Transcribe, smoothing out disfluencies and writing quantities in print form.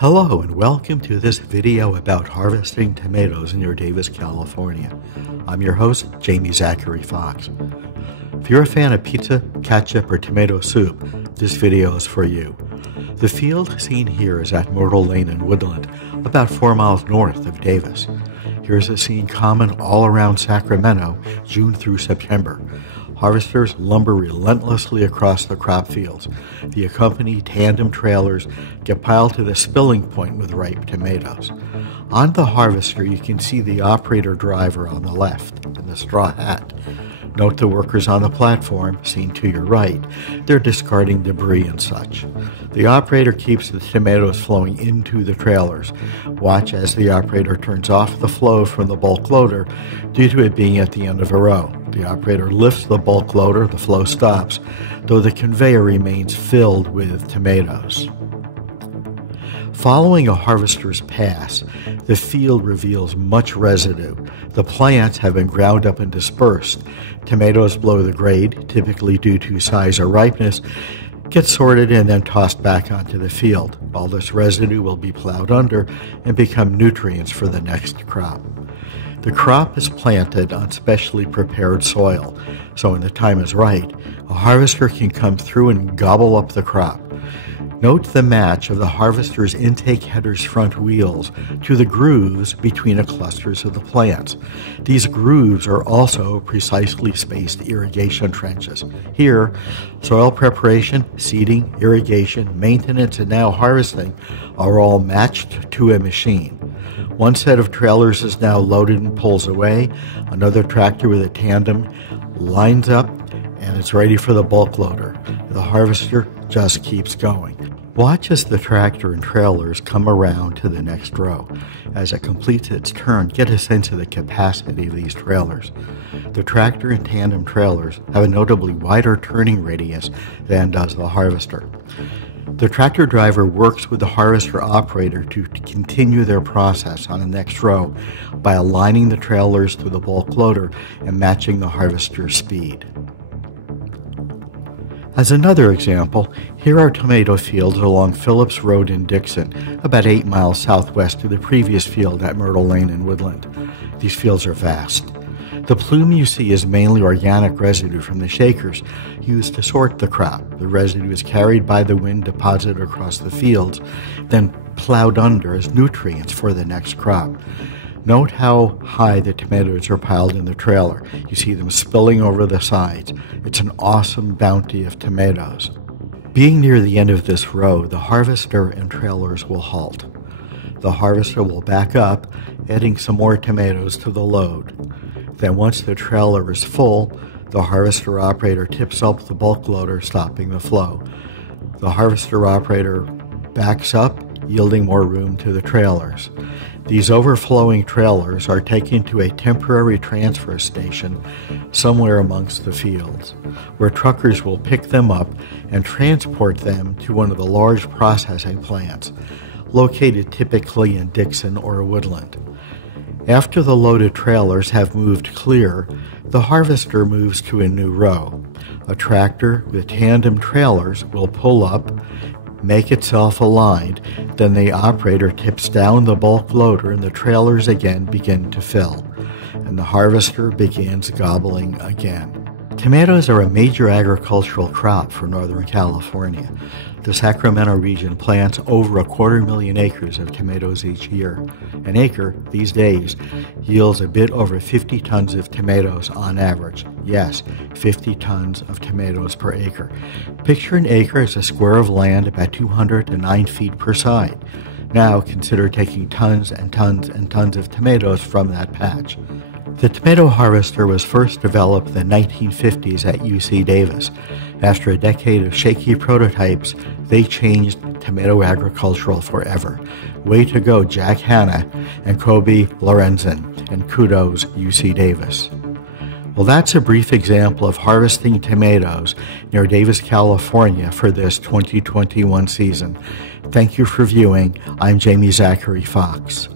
Hello and welcome to this video about harvesting tomatoes near Davis, California. I'm your host, Jamie Zachary Fox. If you're a fan of pizza, ketchup, or tomato soup, this video is for you. The field seen here is at Myrtle Lane in Woodland, about 4 miles north of Davis. Here's a scene common all around Sacramento, June through September. Harvesters lumber relentlessly across the crop fields. The accompanying tandem trailers get piled to the spilling point with ripe tomatoes. On the harvester, you can see the operator driver on the left in the straw hat. Note the workers on the platform, seen to your right. They're discarding debris and such. The operator keeps the tomatoes flowing into the trailers. Watch as the operator turns off the flow from the bulk loader due to it being at the end of a row. The operator lifts the bulk loader, the flow stops, though the conveyor remains filled with tomatoes. Following a harvester's pass, the field reveals much residue. The plants have been ground up and dispersed. Tomatoes below the grade, typically due to size or ripeness, get sorted and then tossed back onto the field. All this residue will be plowed under and become nutrients for the next crop. The crop is planted on specially prepared soil, so when the time is right, a harvester can come through and gobble up the crop. Note the match of the harvester's intake header's front wheels to the grooves between the clusters of the plants. These grooves are also precisely spaced irrigation trenches. Here, soil preparation, seeding, irrigation, maintenance, and now harvesting are all matched to a machine. One set of trailers is now loaded and pulls away. Another tractor with a tandem lines up and it's ready for the bulk loader. The harvester just keeps going. Watch as the tractor and trailers come around to the next row. As it completes its turn, get a sense of the capacity of these trailers. The tractor and tandem trailers have a notably wider turning radius than does the harvester. The tractor driver works with the harvester operator to continue their process on the next row by aligning the trailers to the bulk loader and matching the harvester's speed. As another example, here are tomato fields along Phillips Road in Dixon, about 8 miles southwest of the previous field at Myrtle Lane in Woodland. These fields are vast. The plume you see is mainly organic residue from the shakers used to sort the crop. The residue is carried by the wind, deposited across the fields, then plowed under as nutrients for the next crop. Note how high the tomatoes are piled in the trailer. You see them spilling over the sides. It's an awesome bounty of tomatoes. Being near the end of this row, the harvester and trailers will halt. The harvester will back up, adding some more tomatoes to the load. Then once the trailer is full, the harvester operator tips up the bulk loader, stopping the flow. The harvester operator backs up, yielding more room to the trailers. These overflowing trailers are taken to a temporary transfer station somewhere amongst the fields, where truckers will pick them up and transport them to one of the large processing plants, located typically in Dixon or Woodland. After the loaded trailers have moved clear, the harvester moves to a new row. A tractor with tandem trailers will pull up, make itself aligned, then the operator tips down the bulk loader and the trailers again begin to fill, and the harvester begins gobbling again. Tomatoes are a major agricultural crop for Northern California. The Sacramento region plants over 250,000 acres of tomatoes each year. An acre, these days, yields a bit over 50 tons of tomatoes on average. Yes, 50 tons of tomatoes per acre. Picture an acre as a square of land about 209 feet per side. Now consider taking tons and tons and tons of tomatoes from that patch. The tomato harvester was first developed in the 1950s at UC Davis. After a decade of shaky prototypes, they changed tomato agriculture forever. Way to go, Jack Hanna and Kobe Lorenzen, and kudos, UC Davis. Well, that's a brief example of harvesting tomatoes near Davis, California for this 2021 season. Thank you for viewing. I'm Jamie Zachary Fox.